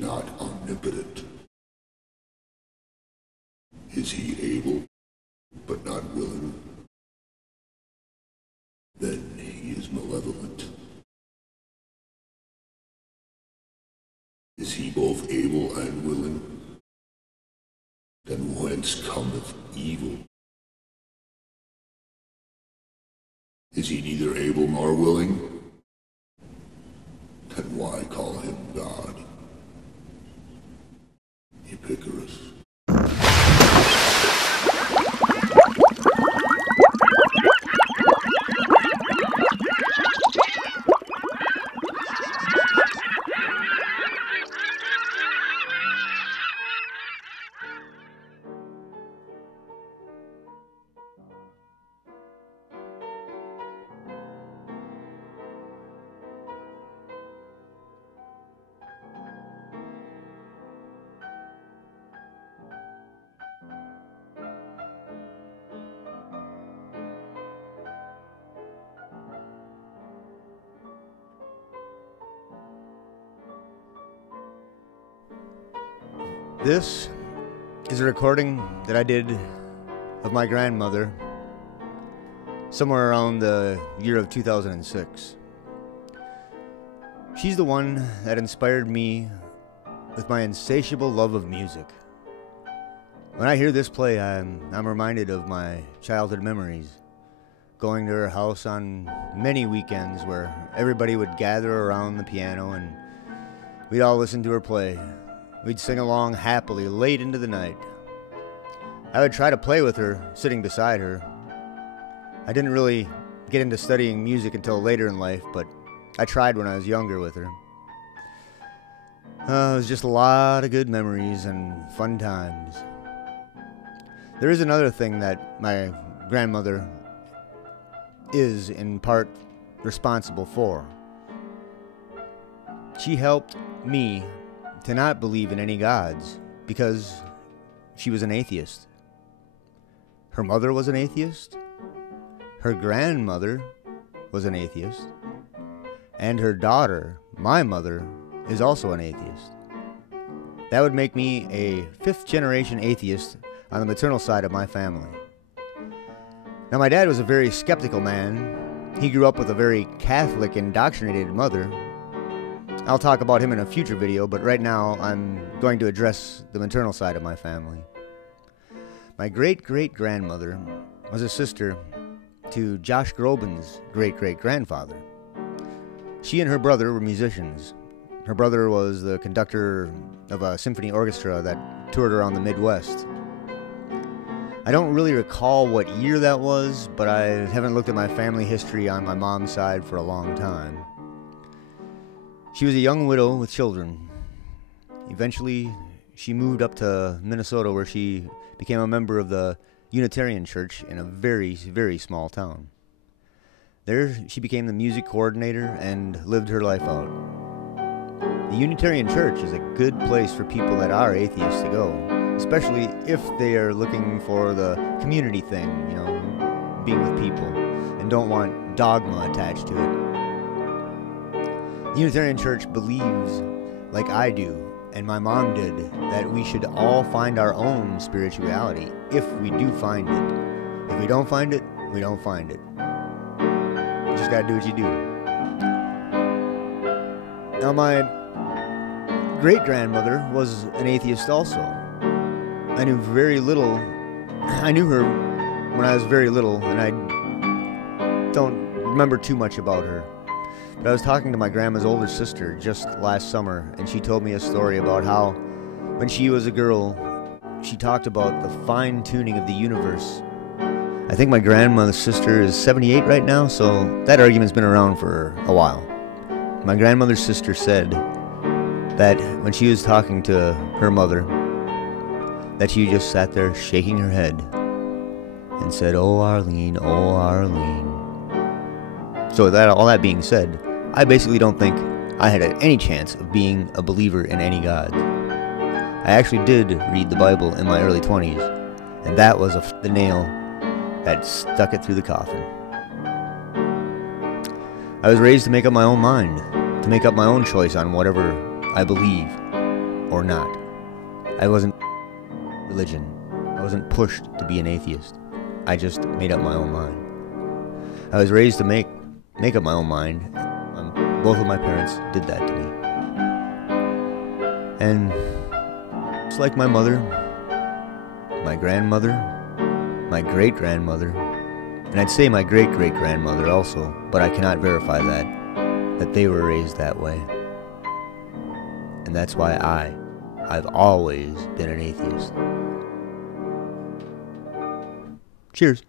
not omnipotent? Is he able, but not willing? Then he is malevolent. Is he both able and willing? Then whence cometh evil? Is he neither able nor willing? Then why call him God? Epicurus. This is a recording that I did of my grandmother somewhere around the year of 2006. She's the one that inspired me with my insatiable love of music. When I hear this play, I'm reminded of my childhood memories, going to her house on many weekends where everybody would gather around the piano and we'd all listen to her play. We'd sing along happily late into the night. I would try to play with her, sitting beside her. I didn't really get into studying music until later in life, but I tried when I was younger with her. It was just a lot of good memories and fun times. There is another thing that my grandmother is in part responsible for. She helped me to not believe in any gods because she was an atheist. Her mother was an atheist. Her grandmother was an atheist. And her daughter, my mother, is also an atheist. That would make me a fifth-generation atheist on the maternal side of my family. Now, my dad was a very skeptical man. He grew up with a very Catholic, indoctrinated mother. I'll talk about him in a future video, but right now I'm going to address the maternal side of my family. My great-great-grandmother was a sister to Josh Groban's great-great-grandfather. She and her brother were musicians. Her brother was the conductor of a symphony orchestra that toured around the Midwest. I don't really recall what year that was, but I haven't looked at my family history on my mom's side for a long time. She was a young widow with children. Eventually, she moved up to Minnesota, where she became a member of the Unitarian Church in a very, very small town. There, she became the music coordinator and lived her life out. The Unitarian Church is a good place for people that are atheists to go, especially if they are looking for the community thing, being with people, and don't want dogma attached to it. The Unitarian Church believes, like I do, and my mom did, that we should all find our own spirituality if we do find it. If we don't find it, we don't find it. You just gotta do what you do. Now, my great-grandmother was an atheist also. I knew very little. I knew her when I was very little, and I don't remember too much about her. But I was talking to my grandma's older sister just last summer, and she told me a story about how, when she was a girl, she talked about the fine-tuning of the universe. I think my grandmother's sister is 78 right now, so that argument's been around for a while. My grandmother's sister said that when she was talking to her mother, that she just sat there shaking her head and said, "Oh, Arlene, oh, Arlene." So all that being said, I basically don't think I had any chance of being a believer in any God. I actually did read the Bible in my early 20s, and that was the nail that stuck it through the coffin. I was raised to make up my own mind, to make up my own choice on whatever I believe. or not. I wasn't religion. I wasn't pushed to be an atheist. I just made up my own mind. I was raised to make up my own mind. Both of my parents did that to me. And it's like my mother, my grandmother, my great-grandmother, and I'd say my great-great-grandmother also, but I cannot verify that they were raised that way. And that's why I've always been an atheist. Cheers.